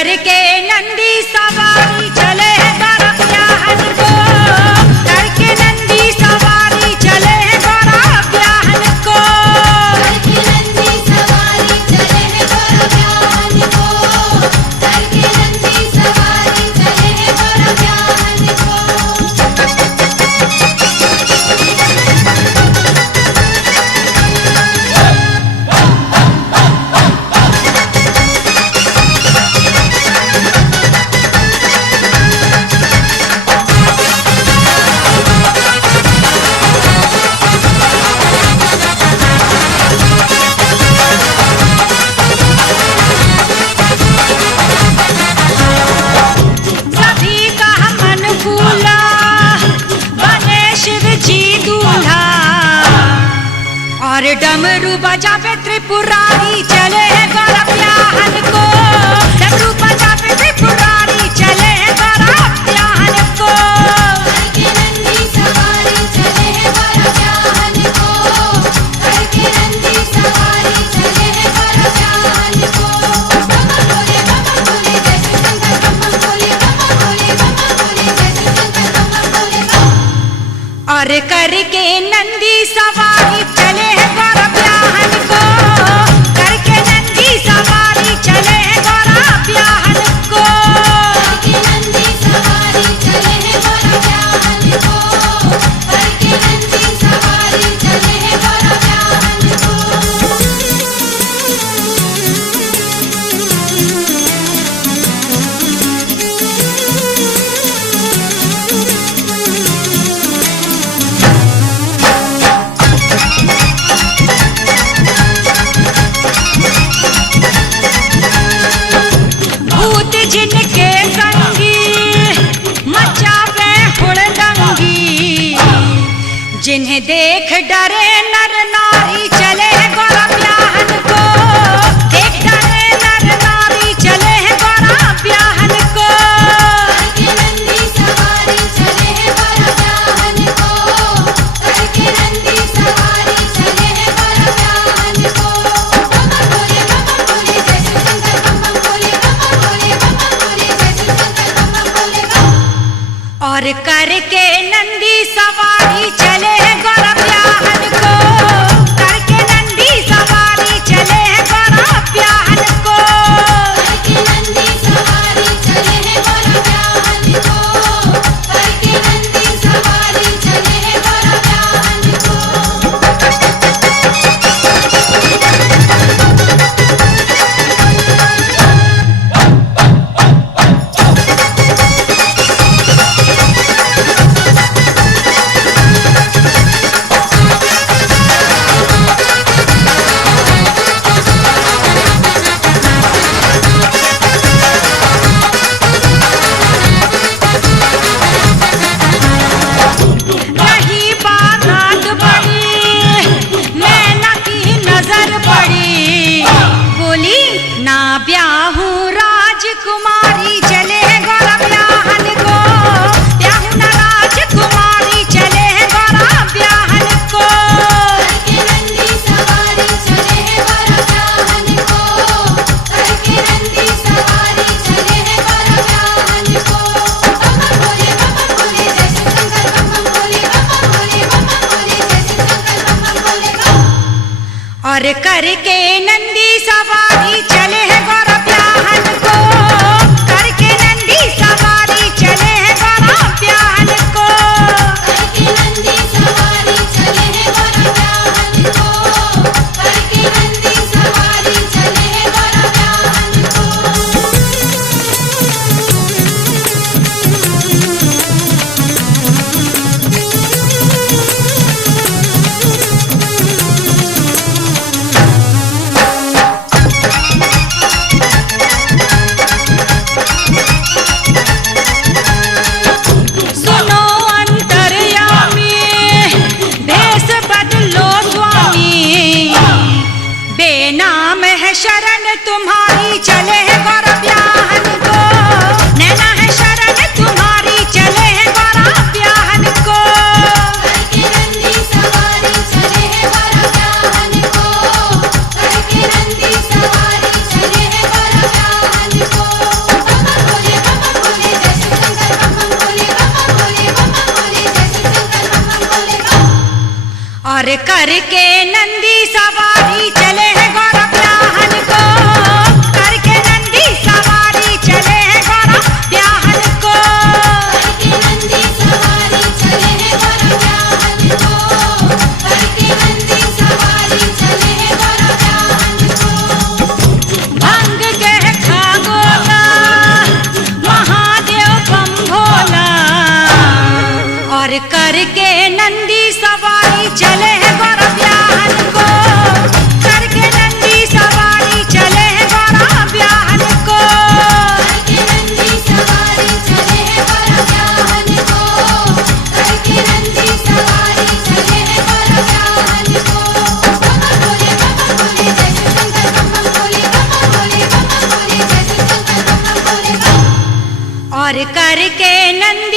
करके नंदी सवारी चले बड़ा ब्याहन को, करके नंदी सवारी चले बड़ा ब्याहन को, करके नंदी सवारी चले बड़ा ब्याहन को, करके नंदी सवारी चले बड़ा ब्याहन को। सभी का मन फूला बने शिव जी दूल्हा, और डमरू बजावे त्रिपुरारी चले बड़ा ब्याहन को, डमरू बजावे त्रिपुरारी चले बड़ा ब्याहन को, करके नंदी सवारी चले बड़ा ब्याहन को, करके नंदी सवारी चले बड़ा ब्याहन को। बम बोले जय शिव शंकर, बम बोले जय शिव शंकर, बम बोले बम। और करके नंदी सवारी चले बड़ा ब्याहन को, करके नंदी सवारी चले बड़ा ब्याहन को, करके नंदी सवारी चले बड़ा ब्याहन को, करके नंदी सवारी चले बड़ा ब्याहन को। भूत जिनके संगी मचावे हुड़दंगी, जिन्हें देख डरे नर नारी चले बड़ा ब्याहन को, देख डरे नर नारी चले बड़ा ब्याहन को, करके नंदी सवारी चले बड़ा ब्याहन को, करके नंदी सवारी चले बड़ा ब्याहन को। बम बोले जय शिव शंकर, बम बोले जय शिव शंकर, बम बोले बम। और करके नंदी सवारी चले बड़ा ब्याहन को, करके नंदी सवारी चले बड़ा ब्याहन को, करके नंदी सवारी चले बड़ा ब्याहन को, करके नंदी सवारी चले बड़ा ब्याहन को। नहीं बारात बड़ी मैना की नजर पड़ी, बोली ना ब्याहूं राजकुमारी चले बड़ा ब्याहन को, ब्याहूं ना राजकुमारी चले बड़ा ब्याहन को, करके नंदी सवारी चले बड़ा ब्याहन को, करके नंदी सवारी चले बड़ा ब्याहन को। बम बोले जय शिव शंकर, बम बोले जय शिव शंकर, बम बोले बम। और करके नंदी सवारी चले बड़ा ब्याहन को, करके नंदी सवारी चले बड़ा ब्याहन को, करके नंदी सवारी चले बड़ा ब्याहन को, करके नंदी सवारी चले बड़ा ब्याहन को। करके नंदी सवारी चले हैं गौरा ब्याहन को, करके नंदी सवारी चले हैं गौरा ब्याहन को। करके नंदी सवारी चले हैं गौरा ब्याहन को, करके नंदी सवारी चले हैं गौरा ब्याहन को। भांग के खा गोला महादेव बम भोला, और करके नंदी सवारी चले हैं गौरा ब्याहन को, करके नंदी सवारी चले हैं गौरा ब्याहन को। करके नंदी सवारी चले हैं गौरा ब्याहन को, करके नंदी सवारी चले हैं गौरा ब्याहन को। बम भोले जय शिव शंकर बम भोले, बम भोले जय शिव शंकर बम भोले बम। और करके नंदी